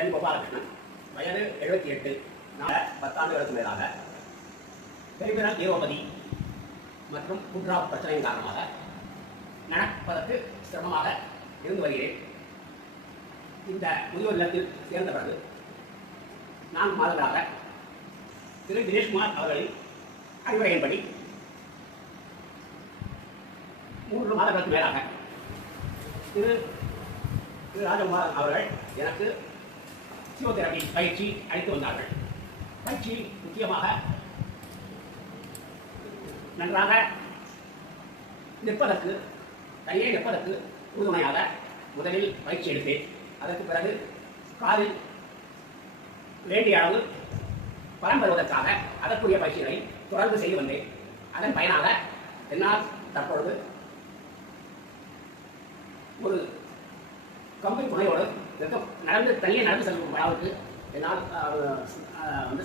என் கோபாலகிருஷ்ணன், வயது 78, 10 ஆண்டுகளுக்கு மேலாக பெரிபிரல் நியூரோபதி மற்றும் புட்ராப் பிரச்சனையின் காரணமாக நடப்பதற்கு சிரமமாக இருந்து வருகிறேன். இந்த முதியோர் இல்லத்தில் சேர்ந்த பிறகு 4 மாதங்களாக திரு தினேஷ்குமார் அவர்களின் அறிவுரையின்படி 3 மாதங்களுக்கு மேலாக திரு ராஜகுமார் அவர்கள் எனக்கு பிசியோதெரபி பயிற்சி அளித்து வந்தார்கள். பயிற்சி முக்கியமாக நன்றாக நிற்பதற்கு, தனியே நிற்பதற்கு உறுதுணையாக முதலில் பயிற்சி எடுத்தேன். அதற்கு பிறகு காலில் வேண்டிய அளவு பலம் பெறுவதற்காக அதற்குரிய பயிற்சிகளை தொடர்ந்து செய்து வந்தேன். அதன் பயனாக என்னால் தற்பொழுது ஒரு கம்பெனி துணையோடு தனியே நடந்து செல்லும் அளவுக்கு என்னால்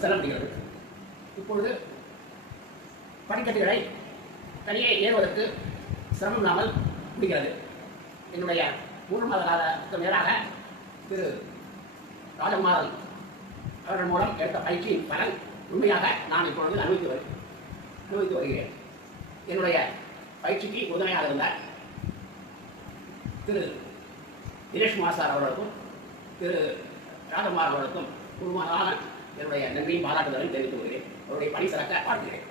செல்ல முடிகிறது. இப்பொழுது படிக்கட்டுகளை தனியே ஏறுவதற்கு சிரமம் இல்லாமல் முடிகிறது. என்னுடைய 3 மாத காலத்துக்கு மேலாக திரு ராஜகுமாரன் அவர்கள் மூலம் எடுத்த பயிற்சியின் பலன் உண்மையாக நான் இப்பொழுது அனுபவித்து வருகிறேன். என்னுடைய பயிற்சிக்கு உறுதுணையாக இருந்த திரு தினேஷ்குமார் சார் அவர்களுக்கும் திரு ராஜகுமார் அவர்களுக்கும் குழுமமான என்னுடைய நன்றியும் பாராட்டுதலையும் தெரிவித்து வருகிறேன். அவருடைய பணி சிறக்க வாழ்த்துகிறேன்.